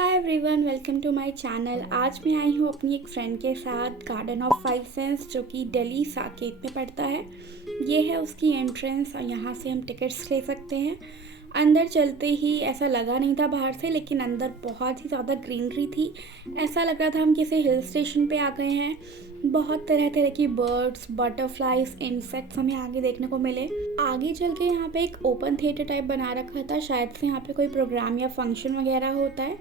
Hi everyone, welcome to my channel. आज मैं आई हूँ अपनी एक फ्रेंड के साथ गार्डन ऑफ फाइव सेंस, जो कि दिल्ली साकेत में पड़ता है। ये है उसकी एंट्रेंस और यहाँ से हम टिकट्स ले सकते हैं। अंदर चलते ही ऐसा लगा नहीं था बाहर से, लेकिन अंदर बहुत ही ज़्यादा ग्रीनरी थी। ऐसा लग रहा था हम किसी हिल स्टेशन पे आ गए हैं। बहुत तरह तरह की बर्ड्स, बटरफ्लाइज, इंसेक्ट्स हमें आगे देखने को मिले। आगे चल के यहाँ पे एक ओपन थिएटर टाइप बना रखा था, शायद से यहाँ पे कोई प्रोग्राम या फंक्शन वगैरह होता है।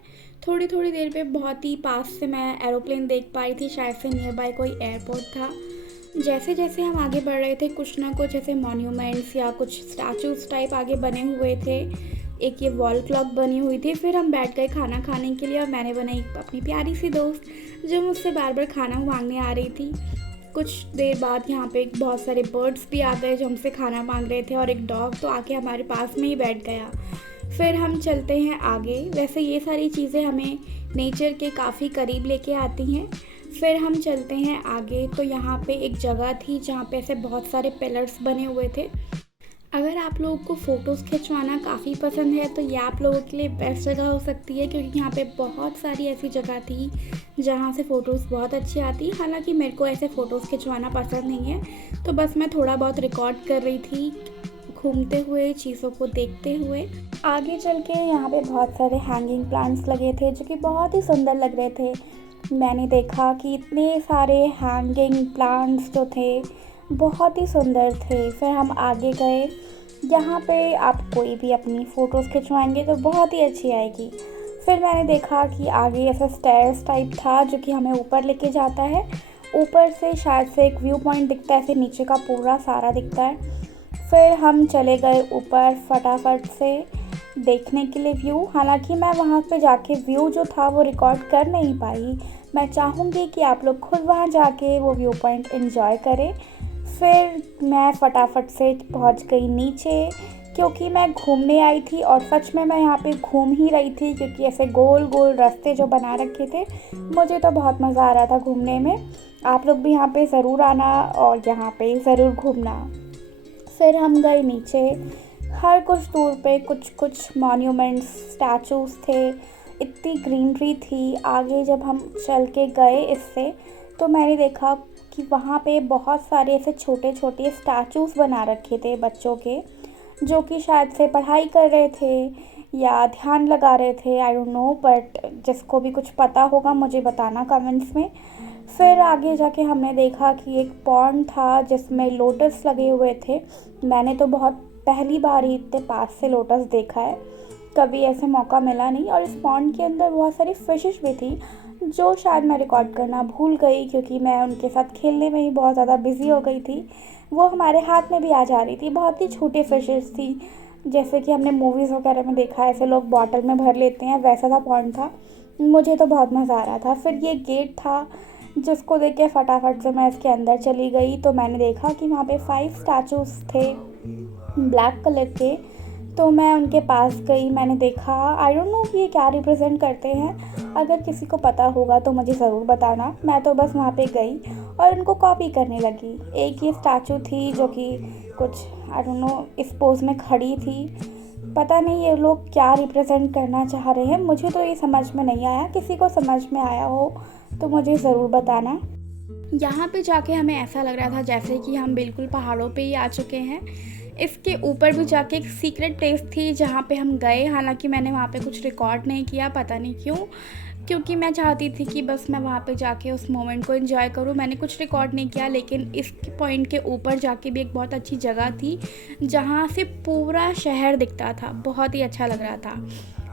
थोड़ी थोड़ी देर पे बहुत ही पास से मैं एरोप्लेन देख पाई थी, शायद से नियर बाय कोई एयरपोर्ट था। जैसे जैसे हम आगे बढ़ रहे थे, कुछ ना कुछ ऐसे मॉन्यूमेंट्स या कुछ स्टैचूज टाइप आगे बने हुए थे। एक ये वॉल क्लॉक बनी हुई थी। फिर हम बैठ गए खाना खाने के लिए और मैंने बनाई अपनी प्यारी सी दोस्त, जो मुझसे बार बार खाना मांगने आ रही थी। कुछ देर बाद यहाँ पे बहुत सारे बर्ड्स भी आ गए जो हमसे खाना मांग रहे थे, और एक डॉग तो आके हमारे पास में ही बैठ गया। फिर हम चलते हैं आगे। वैसे ये सारी चीज़ें हमें नेचर के काफ़ी करीब लेके आती हैं। फिर हम चलते हैं आगे, तो यहाँ पे एक जगह थी जहाँ पे ऐसे बहुत सारे पिलर्स बने हुए थे। अगर आप लोगों को फ़ोटोज़ खिंचवाना काफ़ी पसंद है तो ये आप लोगों के लिए बेस्ट जगह हो सकती है, क्योंकि यहाँ पे बहुत सारी ऐसी जगह थी जहाँ से फ़ोटोज़ बहुत अच्छी आती। हालांकि मेरे को ऐसे फ़ोटोज़ खिंचवाना पसंद नहीं है, तो बस मैं थोड़ा बहुत रिकॉर्ड कर रही थी, घूमते हुए, चीज़ों को देखते हुए। आगे चल के यहाँ पे बहुत सारे हैंगिंग प्लांट्स लगे थे जो कि बहुत ही सुंदर लग रहे थे। मैंने देखा कि इतने सारे हैंगिंग प्लांट्स जो थे बहुत ही सुंदर थे। फिर हम आगे गए। यहाँ पे आप कोई भी अपनी फ़ोटोज़ खिंचवाएंगे तो बहुत ही अच्छी आएगी। फिर मैंने देखा कि आगे ऐसा स्टेयर्स टाइप था जो कि हमें ऊपर लेके जाता है। ऊपर से शायद से एक व्यू पॉइंट दिखता है, फिर नीचे का पूरा सारा दिखता है। फिर हम चले गए ऊपर फटाफट से देखने के लिए व्यू। हालांकि मैं वहाँ पे जाके व्यू जो था वो रिकॉर्ड कर नहीं पाई। मैं चाहूँगी कि आप लोग खुद वहाँ जाके वो व्यू पॉइंट एंजॉय करें। फिर मैं फटाफट से पहुँच गई नीचे, क्योंकि मैं घूमने आई थी और सच में मैं यहाँ पे घूम ही रही थी, क्योंकि ऐसे गोल गोल रास्ते जो बना रखे थे। मुझे तो बहुत मज़ा आ रहा था घूमने में। आप लोग भी यहाँ पे ज़रूर आना और यहाँ पे ज़रूर घूमना। फिर हम गए नीचे। हर कुछ दूर पे कुछ कुछ मॉन्यूमेंट्स, स्टैचूज़ थे। इतनी ग्रीनरी थी। आगे जब हम चल के गए इससे, तो मैंने देखा कि वहाँ पे बहुत सारे ऐसे छोटे छोटे स्टैचूज़ बना रखे थे बच्चों के, जो कि शायद से पढ़ाई कर रहे थे या ध्यान लगा रहे थे, आई डोंट नो। बट जिसको भी कुछ पता होगा मुझे बताना कमेंट्स में। फिर आगे जाके हमने देखा कि एक पॉन्ड था जिसमें लोटस लगे हुए थे। मैंने तो बहुत पहली बार ही इतने पास से लोटस देखा है, कभी ऐसे मौका मिला नहीं। और इस पॉन्ड के अंदर बहुत सारी फिशेस भी थी, जो शायद मैं रिकॉर्ड करना भूल गई, क्योंकि मैं उनके साथ खेलने में ही बहुत ज़्यादा बिजी हो गई थी। वो हमारे हाथ में भी आ जा रही थी। बहुत ही छोटी फिशेस थी, जैसे कि हमने मूवीज़ वगैरह में देखा है, ऐसे लोग बॉटल में भर लेते हैं, वैसा था पॉन्ड था। मुझे तो बहुत मज़ा आ रहा था। फिर ये गेट था, जिसको देख के फटाफट से मैं इसके अंदर चली गई। तो मैंने देखा कि वहाँ पे 5 स्टैचूज़ थे ब्लैक कलर के। तो मैं उनके पास गई। मैंने देखा, आई डोंट नो कि ये क्या रिप्रेजेंट करते हैं। अगर किसी को पता होगा तो मुझे ज़रूर बताना। मैं तो बस वहाँ पे गई और उनको कॉपी करने लगी। एक ये स्टैचू थी जो कि कुछ आई डोंट नो इस पोज में खड़ी थी। पता नहीं ये लोग क्या रिप्रेजेंट करना चाह रहे हैं, मुझे तो ये समझ में नहीं आया। किसी को समझ में आया हो तो मुझे ज़रूर बताना। यहाँ पे जाके हमें ऐसा लग रहा था जैसे कि हम बिल्कुल पहाड़ों पे ही आ चुके हैं। इसके ऊपर भी जाके एक सीक्रेट प्लेस थी जहाँ पे हम गए। हालांकि मैंने वहाँ पे कुछ रिकॉर्ड नहीं किया, पता नहीं क्यों, क्योंकि मैं चाहती थी कि बस मैं वहाँ पे जाके उस मोमेंट को एंजॉय करूँ। मैंने कुछ रिकॉर्ड नहीं किया। लेकिन इस पॉइंट के ऊपर जाके भी एक बहुत अच्छी जगह थी जहाँ से पूरा शहर दिखता था, बहुत ही अच्छा लग रहा था।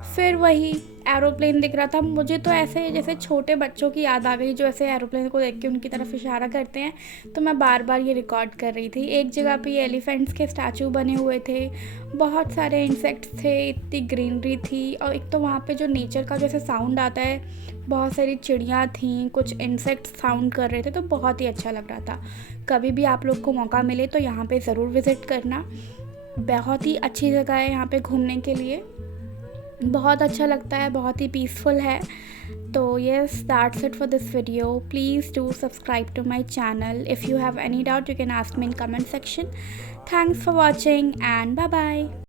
फिर वही एरोप्लेन दिख रहा था। मुझे तो ऐसे जैसे छोटे बच्चों की याद आ गई, जो ऐसे एरोप्लेन को देख के उनकी तरफ इशारा करते हैं। तो मैं बार बार ये रिकॉर्ड कर रही थी। एक जगह पे एलिफेंट्स के स्टैचू बने हुए थे, बहुत सारे इंसेक्ट्स थे, इतनी ग्रीनरी थी। और एक तो वहाँ पे जो नेचर का जैसे साउंड आता है, बहुत सारी चिड़ियाँ थीं, कुछ इंसेक्ट्स साउंड कर रहे थे, तो बहुत ही अच्छा लग रहा था। कभी भी आप लोग को मौका मिले तो यहाँ पे ज़रूर विज़िट करना। बहुत ही अच्छी जगह है यहाँ पे घूमने के लिए, बहुत अच्छा लगता है, बहुत ही पीसफुल है। तो yes, that's it for this video. Please do subscribe to my channel. If you have any doubt you can ask me in comment section. Thanks for watching and bye bye.